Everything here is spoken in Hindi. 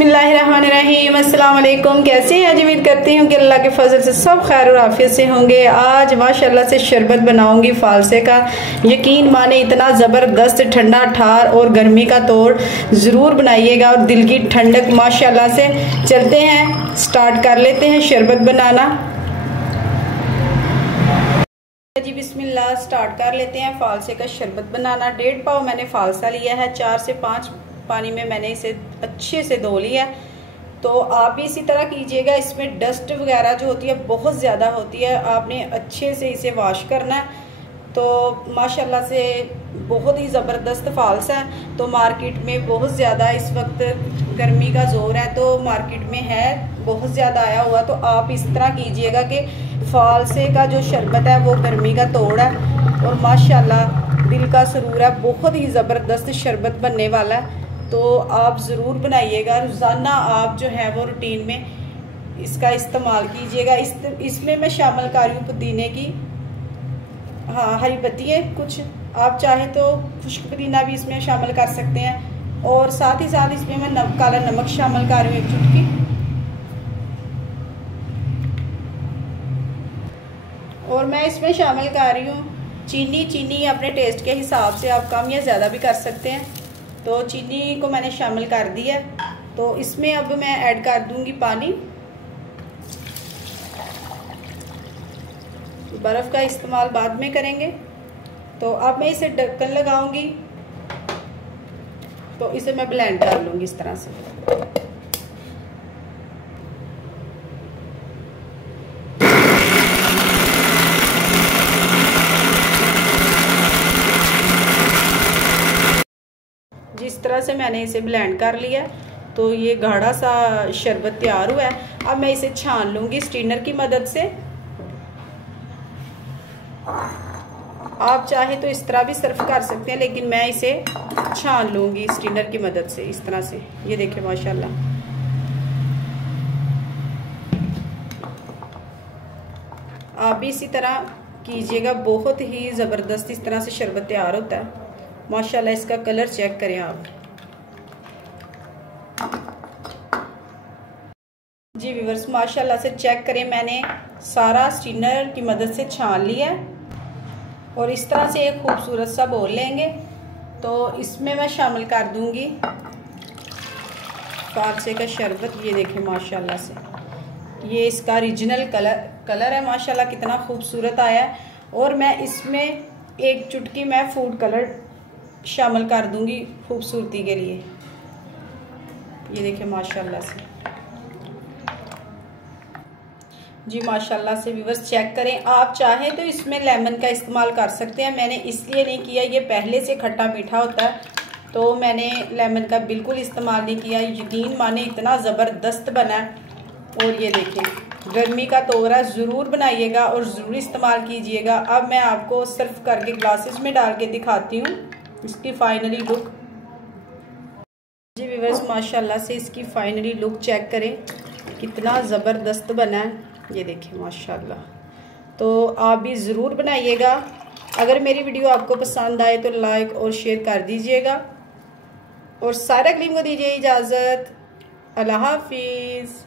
बिस्मिल्लाहिर्रहमानिर्रहीम, अस्सलाम वालेकुम। कैसे हैं? आज उम्मीद करती हूँ कि अल्लाह के फजल से सब खैर और आफियत से होंगे। आज माशाल्लाह से शरबत बनाऊंगी फालसे का। यकीन माने इतना ज़बरदस्त ठंडा ठार और गर्मी का तोड़ ज़रूर बनाइएगा और दिल की ठंडक माशाल्लाह से। चलते हैं, स्टार्ट कर लेते हैं शरबत बनाना। जी बिस्मिल्लाह, स्टार्ट कर लेते हैं फालसे का शरबत बनाना। 1.5 पाव मैंने फालसा लिया है। 4 से 5 पानी में मैंने इसे अच्छे से धो लिया। तो आप भी इसी तरह कीजिएगा। इसमें डस्ट वगैरह जो होती है बहुत ज़्यादा होती है, आपने अच्छे से इसे वॉश करना है। तो माशाल्लाह से बहुत ही ज़बरदस्त फाल्स है। तो मार्केट में बहुत ज़्यादा इस वक्त गर्मी का ज़ोर है, तो मार्केट में है बहुत ज़्यादा आया हुआ। तो आप इस तरह कीजिएगा कि फालसे का जो शरबत है वो गर्मी का तोड़ है और माशाल्लाह दिल का सुरूर है। बहुत ही ज़बरदस्त शरबत बनने वाला है, तो आप ज़रूर बनाइएगा। रोज़ाना आप जो है वो रूटीन में इसका इस्तेमाल कीजिएगा। इसमें मैं शामिल कर रही हूँ पुदीने की, हाँ, हरी पत्ती है कुछ। आप चाहे तो खुश्क पुदीना भी इसमें शामिल कर सकते हैं। और साथ ही साथ इसमें मैं काला नमक शामिल कर रही हूँ 1 चुटकी। और मैं इसमें शामिल कर रही हूँ चीनी अपने टेस्ट के हिसाब से आप कम या ज़्यादा भी कर सकते हैं। तो चीनी को मैंने शामिल कर दिया। तो इसमें अब मैं ऐड कर दूंगी पानी। बर्फ़ का इस्तेमाल बाद में करेंगे। तो अब मैं इसे ढक्कन लगाऊंगी, तो इसे मैं ब्लेंड कर लूंगी इस तरह से। जिस तरह से मैंने इसे ब्लेंड कर लिया, तो ये गाढ़ा सा शरबत तैयार हुआ है। अब मैं इसे छान लूंगी स्ट्रेनर की मदद से। आप चाहे तो इस तरह भी सर्व कर सकते हैं, लेकिन मैं इसे छान लूंगी स्ट्रेनर की मदद से इस तरह से। ये देखिए माशाल्लाह। आप भी इसी तरह कीजिएगा। बहुत ही ज़बरदस्त इस तरह से शरबत तैयार होता है माशाल्लाह। इसका कलर चेक करें आप। जी व्यूअर्स, माशाल्लाह से चेक करें, मैंने सारा स्ट्रेनर की मदद से छान लिया और इस तरह से एक खूबसूरत सा बोल लेंगे। तो इसमें मैं शामिल कर दूंगी फालसे का शरबत। ये देखें माशाल्लाह से, ये इसका ओरिजिनल कलर है माशाल्लाह, कितना खूबसूरत आया है। और मैं इसमें 1 चुटकी मैं फूड कलर शामिल कर दूंगी खूबसूरती के लिए। ये देखिए माशाल्लाह से। जी माशाल्लाह से व्यूअर्स चेक करें। आप चाहें तो इसमें लेमन का इस्तेमाल कर सकते हैं। मैंने इसलिए नहीं किया, ये पहले से खट्टा मीठा होता है, तो मैंने लेमन का बिल्कुल इस्तेमाल नहीं किया। यकीन माने इतना ज़बरदस्त बना है। और ये देखें गर्मी का तोड़ा ज़रूर बनाइएगा और ज़रूर इस्तेमाल कीजिएगा। अब मैं आपको सर्व करके ग्लासेस में डाल के दिखाती हूँ इसकी फाइनली लुक। जी व्यूअर्स, माशाल्लाह से इसकी फाइनली लुक चेक करें, कितना ज़बरदस्त बना है। ये देखिए माशाल्लाह। तो आप भी ज़रूर बनाइएगा। अगर मेरी वीडियो आपको पसंद आए तो लाइक और शेयर कर दीजिएगा और सारा क्लीम को दीजिए इजाज़त। अल्लाह हाफिज़।